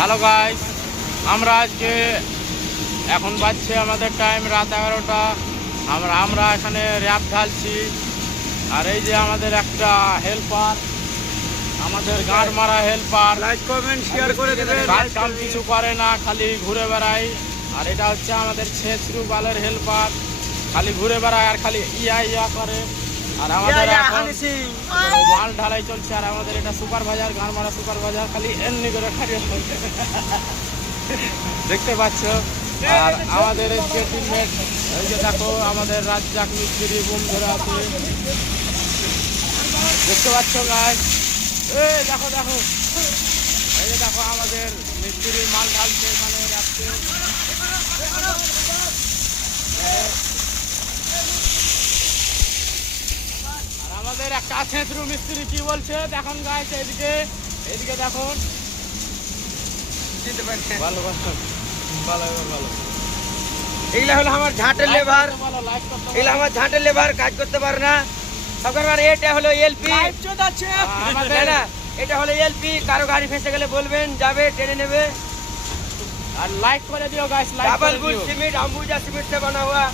Hello guys, আমরা আজকে এখন বাজছে আমাদের টাইম রাত 11টা। আমরা এখানে র্যাপ ঢালছি। আর এই যে আমাদের একটা হেল্পার, আমাদের গাঁট মারা হেল্পার, লাইক কমেন্ট শেয়ার করে দেবেন। কাজ কাম কিছু করে না, খালি ঘুরে বেড়ায়। আর এটা হচ্ছে আমাদের ছেচরু বালের হেল্পার, খালি ঘুরে বেড়ায় আর খালি ইয়া করে। আর আমাদের এখন মাল ঢালাই চলছে। আর আমাদের এটা সুপারভাইজার, গান মারা সুপারভাইজার, খালি এমনি করে খাটিয়ে দেখতে পাচ্ছ। আর আমাদের এই যে টিমমেট, এই যে দেখো আমাদের রাজ্জাক মিস্ত্রি বুম ধরে আছে, দেখতে পাচ্ছ গাছ। দেখো দেখো, এই যে দেখো আমাদের মিস্ত্রি মাল ঢালছে এখানে রাখছে। আর আমাদের একটা ছেঁচরু মিস্ত্রি কি বলছে দেখুন গাছ, এদিকে এদিকে দেখুন। ভালো ভালো ভালো ভালো। এগুলা হলো আমার ঝাঁটের লেবার, এগুলা আমার ঝাঁটের লেবার, কাজ করতে পারে না। সরকার এটা হলো এলপি, এটা হলো এলপি। কারো গাড়ি ফেসে গেলে বলবেন, যাবে টেনে নেবে। আর লাইক করে দিও গাইস, লাইক করে দিও। Double would cement Ambuja cement से बना हुआ